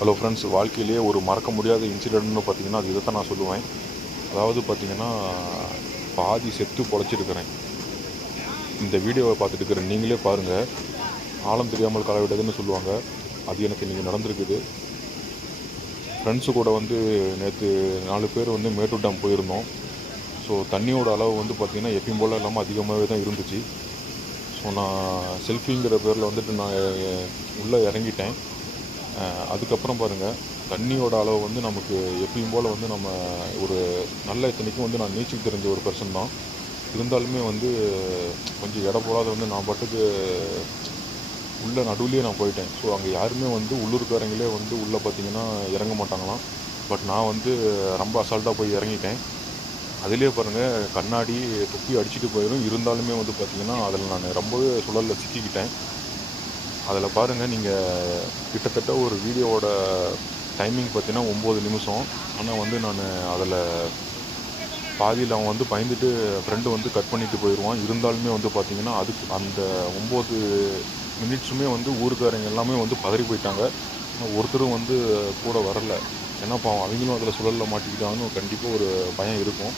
Hello friends, வாழ்க்கையிலேயே ஒரு மறக்க முடியாத இன்சிடென்ட்னு பார்த்தீங்கன்னா அது இதை தான் நான் சொல்லுவேன். அதாவது பார்த்தீங்கன்னா, பாதி செத்து பொழைச்சிருக்கிறேன். இந்த வீடியோவை பார்த்துட்டு இருக்கிற நீங்களே பாருங்கள். ஆழம் தெரியாமல் களை விட்டதுன்னு சொல்லுவாங்க. அது எனக்கு இன்றைக்கி நடந்திருக்குது. ஃப்ரெண்ட்ஸு கூட வந்து நேற்று 4 பேர் வந்து மேட்டூர் டேம் போயிருந்தோம். ஸோ தண்ணியோட அளவு வந்து பார்த்திங்கன்னா எப்பயும் போல் இல்லாமல் அதிகமாகவே தான் இருந்துச்சு. ஸோ நான் செல்ஃபிங்கிற பேரில் வந்துட்டு நான் உள்ளே இறங்கிட்டேன். அதுக்கப்புறம் பாருங்கள், தண்ணியோட அளவு வந்து நமக்கு எப்பயும் போல் வந்து நம்ம ஒரு நல்ல இத்தனைக்கும் வந்து நான் நீச்சல் தெரிஞ்ச ஒரு பர்சன் தான். இருந்தாலுமே வந்து கொஞ்சம் எடை போடாத வந்து நான் பாட்டுக்கு உள்ளே நடுவுலேயே நான் போயிட்டேன். ஸோ அங்கே யாருமே வந்து உள்ளூர்காரங்களே வந்து உள்ளே பார்த்திங்கன்னா இறங்க மாட்டாங்களாம். பட் நான் வந்து ரொம்ப அசால்ட்டாக போய் இறங்கிட்டேன். அதிலே பாருங்கள், கண்ணாடி தொப்பி அடிச்சுட்டு போயிடும். இருந்தாலுமே வந்து பார்த்திங்கன்னா அதில் நான் ரொம்பவே சுழலில் சிக்கிக்கிட்டேன். அதில் பாருங்கள், நீங்கள் கிட்டத்தட்ட ஒரு வீடியோவோட டைமிங் பார்த்தீங்கன்னா 9 நிமிஷம். ஆனால் வந்து நான் அதில் பாதியில் அவன் வந்து பயந்துட்டு ஃப்ரெண்டு வந்து கட் பண்ணிவிட்டு போயிடுவான். இருந்தாலுமே வந்து பார்த்திங்கன்னா அதுக்கு அந்த 9 மினிட்ஸுமே வந்து ஊருக்காரங்க எல்லாமே வந்து பதறி போயிட்டாங்க. ஆனால் ஒருத்தரும் வந்து கூட வரல. ஏன்னா பாவம் அவங்களும் அதில் சுழலில் மாட்டிக்கிட்டாங்கன்னு கண்டிப்பாக ஒரு பயம் இருக்கும்.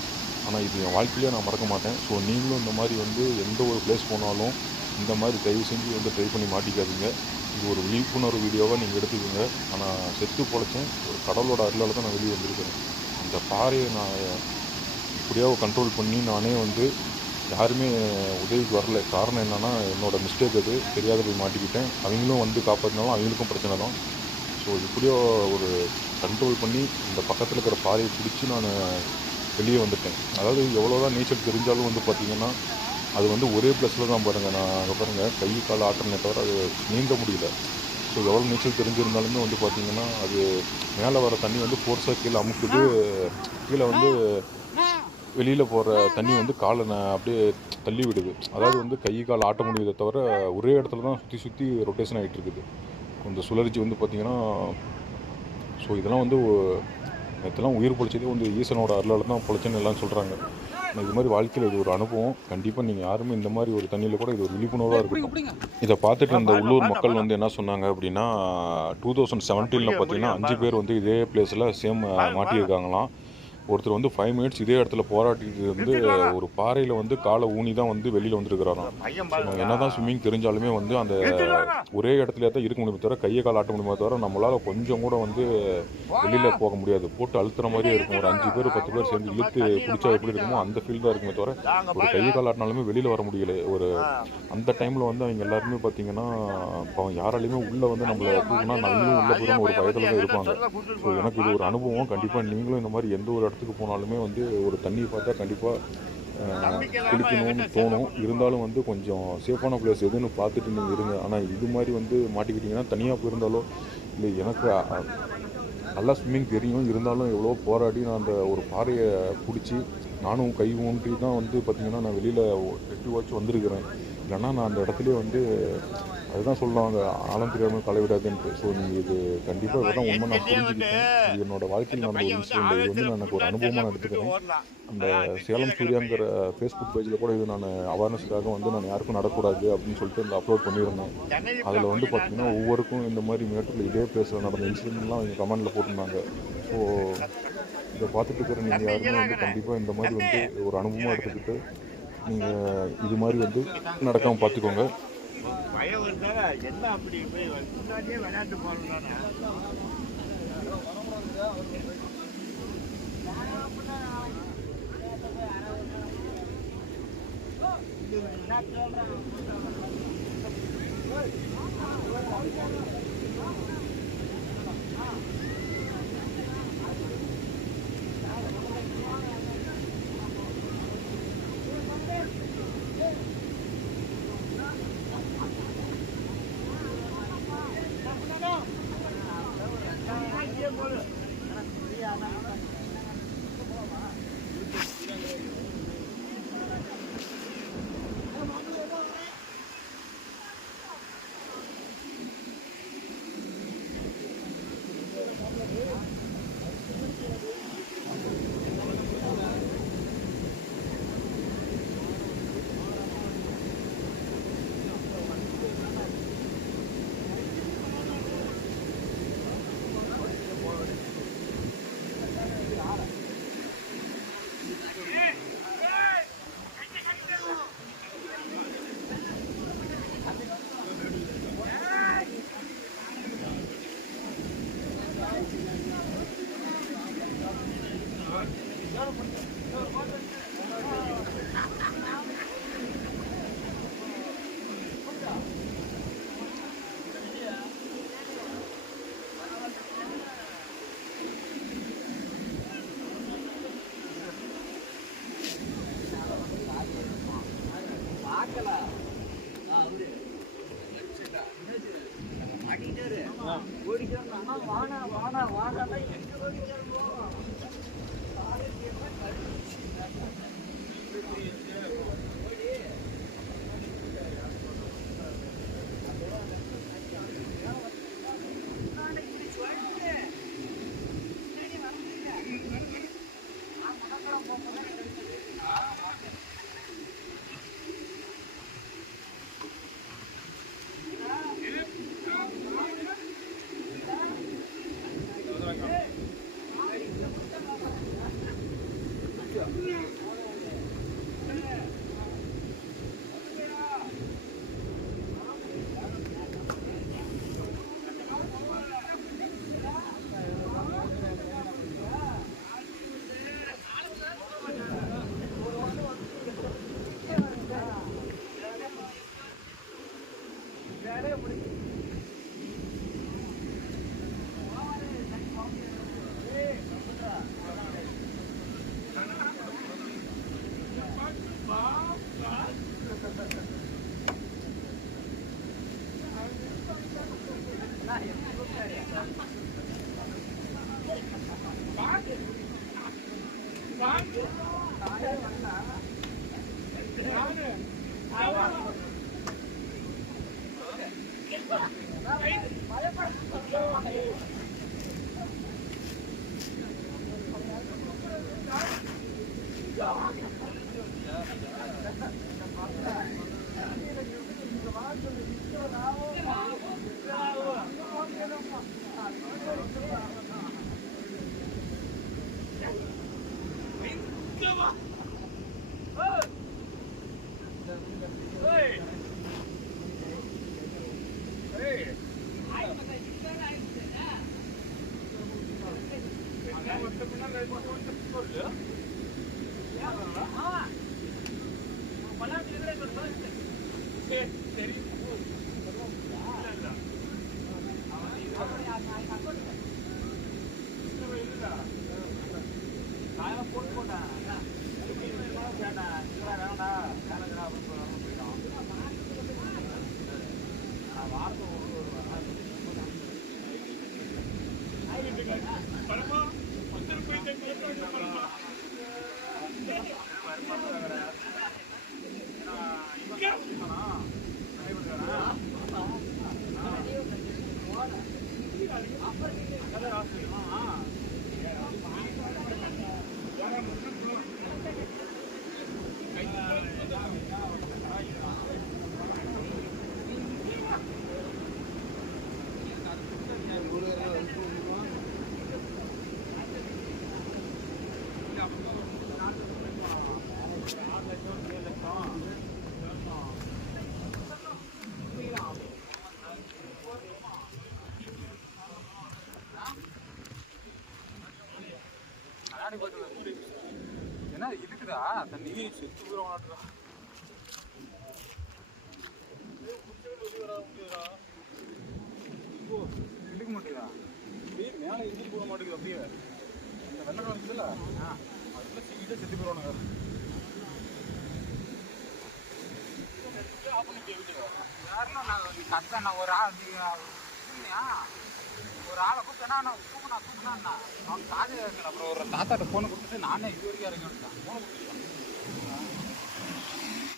ஆனால் இது என் வாழ்க்கையிலே நான் மறக்க மாட்டேன். ஸோ நீங்களும் இந்த மாதிரி வந்து எந்த ஒரு பிளேஸ் போனாலும் இந்த மாதிரி தயவு செஞ்சு வந்து ட்ரை பண்ணி மாட்டிக்காதீங்க. இது ஒரு விழிப்புணர்வு வீடியோவாக நீங்கள் எடுத்துக்கோங்க. ஆனால் செத்து பொழைச்சேன். ஒரு கடவுளோட அருளால் தான் நான் வெளியே வந்திருக்கிறேன். அந்த பாறையை நான் எப்படியாவது கண்ட்ரோல் பண்ணி நானே வந்து யாருமே உதவிக்கு வரல. காரணம் என்னென்னா என்னோடய மிஸ்டேக் அது. தெரியாத போய் மாட்டிக்கிட்டேன். அவங்களும் வந்து காப்பாற்றினாலும் அவங்களுக்கும் பிரச்சனை தான். ஸோ எப்படியோ ஒரு கண்ட்ரோல் பண்ணி இந்த பக்கத்தில் இருக்கிற பாறையை பிடிச்சி நான் வெளியே வந்துட்டேன். அதாவது எவ்வளோ தான் நீச்சல் தெரிஞ்சாலும் வந்து பார்த்திங்கன்னா அது வந்து ஒரே ப்ளஸில் தான் பாருங்கள். நான் அங்கே பாருங்கள் கை கால் ஆட்டுறனே தவிர அது நீந்த முடியல. ஸோ எவ்வளோ நீச்சல் தெரிஞ்சிருந்தாலுமே வந்து பார்த்திங்கன்னா அது மேலே வர தண்ணி வந்து ஃபோர்ஸாக கீழே அமுக்குது. கீழே வந்து வெளியில் போகிற தண்ணி வந்து காலை அப்படியே தள்ளி விடுது. அதாவது வந்து கை கால் ஆட்ட முடியுதே தவிர ஒரே இடத்துல தான் சுற்றி சுற்றி ரொட்டேஷன் ஆகிட்டு இருக்குது. இந்த சுழற்சி வந்து பார்த்திங்கன்னா, ஸோ இதெல்லாம் வந்து நேற்றுலாம் உயிர் பொழைச்சதே வந்து ஈசனோட அருளால் தான் பொழைச்சேன்னு எல்லாம் சொல்கிறாங்க. இது மாதிரி வாழ்க்கையில் இது ஒரு அனுபவம். கண்டிப்பாக நீங்கள் யாருமே இந்த மாதிரி ஒரு தண்ணியில் கூட இது ஒரு விழிப்புணர்வாக இருக்கட்டும். இதை பார்த்துட்டு இருந்த உள்ளூர் மக்கள் வந்து என்ன சொன்னாங்க அப்படின்னா, 2017 பார்த்தீங்கன்னா 5 பேர் வந்து இதே பிளேஸில் சேம் மாட்டியிருக்காங்களாம். ஒருத்தர் வந்து 5 மினிட்ஸ் இதே இடத்துல போராட்டிட்டு இருந்து ஒரு பாறையில் வந்து காலை ஊனி தான் வந்து வெளியில் வந்துருக்கிறாராம். என்ன தான் ஸ்விம்மிங் தெரிஞ்சாலுமே வந்து அந்த ஒரே இடத்துல தான் இருக்க முடியுமே தவிர கையை கால் ஆட்ட முடியுமே தவிர நம்மளால் கொஞ்சம் கூட வந்து வெளியில் போக முடியாது. போட்டு அழுத்துற மாதிரியே இருக்கும். ஒரு 5 பேர் 10 பேர் சேர்ந்து இழுத்து பிடிச்சா எப்படி இருக்குமோ அந்த ஃபீல் தான் இருக்குமே தவிர ஒரு கையை கால் ஆட்டினாலுமே வெளியில் வர முடியல. ஒரு அந்த டைமில் வந்து அவங்க எல்லாருமே பார்த்தீங்கன்னா யாராலையுமே உள்ளே வந்து நம்மளை தூக்குனா நம்மளும் உள்ளே போயிடும் ஒரு பயத்தில் தான் இருப்பாங்க. ஸோ எனக்கு இது ஒரு அனுபவம். கண்டிப்பாக நீங்களும் இந்த மாதிரி எந்த ஒரு இடத்துக்கு போனாலுமே வந்து ஒரு தண்ணியை பார்த்தா கண்டிப்பாக குளிக்கணும்னு தோணும். இருந்தாலும் வந்து கொஞ்சம் சேஃபான பிளேஸ் எதுன்னு பார்த்துட்டு நீங்கள் இருங்க. ஆனால் இது மாதிரி வந்து மாட்டிக்கிட்டிங்கன்னா தனியாக போயிருந்தாலோ இல்லை எனக்கு நல்லா ஸ்விம்மிங் தெரியும். இருந்தாலும் எவ்வளோ போராடி நான் அந்த ஒரு பாறையை பிடிச்சி நானும் கை ஊன்றி தான் வந்து பார்த்திங்கன்னா நான் வெளியில் எட்டி வச்சு வந்திருக்கிறேன். இல்லைன்னா நான் அந்த இடத்துலேயே வந்து அதுதான் சொல்லுவாங்க, ஆழம் தெரியாமல் களை விடாதுன்ட்டு. ஸோ நீங்கள் இது கண்டிப்பாக இதெல்லாம் உண்மை நான் புரிஞ்சுக்கிட்டேன். இது என்னோடய வாழ்க்கையில் நடந்த ஒரு இன்சிடென்ட். இது வந்து நான் எனக்கு ஒரு அனுபவமாக நான் எடுத்துக்கிறேன். அந்த சேலம் சூர்யாங்கிற ஃபேஸ்புக் பேஜில் கூட இது நான் அவேர்னஸ்க்காக வந்து நான் யாருக்கும் நடக்கூடாது அப்படின்னு சொல்லிட்டு இந்த அப்லோட் பண்ணியிருந்தேன். அதில் வந்து பார்த்திங்கன்னா ஒவ்வொருக்கும் இந்த மாதிரி மேட்டூரில் இதே பிளேஸில் நடந்த இன்சிடென்ட்லாம் அவங்க கமெண்டில் போட்டிருந்தாங்க. ஸோ இதை பார்த்துட்டு இருக்கிற நீங்கள் யாருமே வந்து கண்டிப்பாக இந்த மாதிரி வந்து ஒரு அனுபவமாக எடுத்துக்கிட்டு நீங்கள் இது மாதிரி வந்து நடக்காமல் பார்த்துக்கோங்க. பயம் இருந்தா என்ன அப்படி போய் முன்னாடியே விளையாட்டு போறோம். என்ன இருக்குதா தண்ணி செத்து போயிடும். எடுக்க மாட்டேங்குதா? மேலே இருந்து போக மாட்டேங்குது. அப்படியே அந்த வெள்ளம் இருக்குதுல்ல, அதுக்குள்ள சீக்கிரம் செத்து போயிடுவானுங்க. யாருன்னா நான் கரெக்டாக நான் ஒரு ஆள் ஒரு ஆளை கூப்பிட்டேன்னா நான் தூக்குனா அவன் காலையில் இருக்கேன். அப்புறம் ஒரு தாத்தாட்ட ஃபோனை கொடுத்துட்டு நானே இது வரைக்கும் இறங்கி வந்துட்டேன். ஃபோனை கொடுத்துருக்கேன்.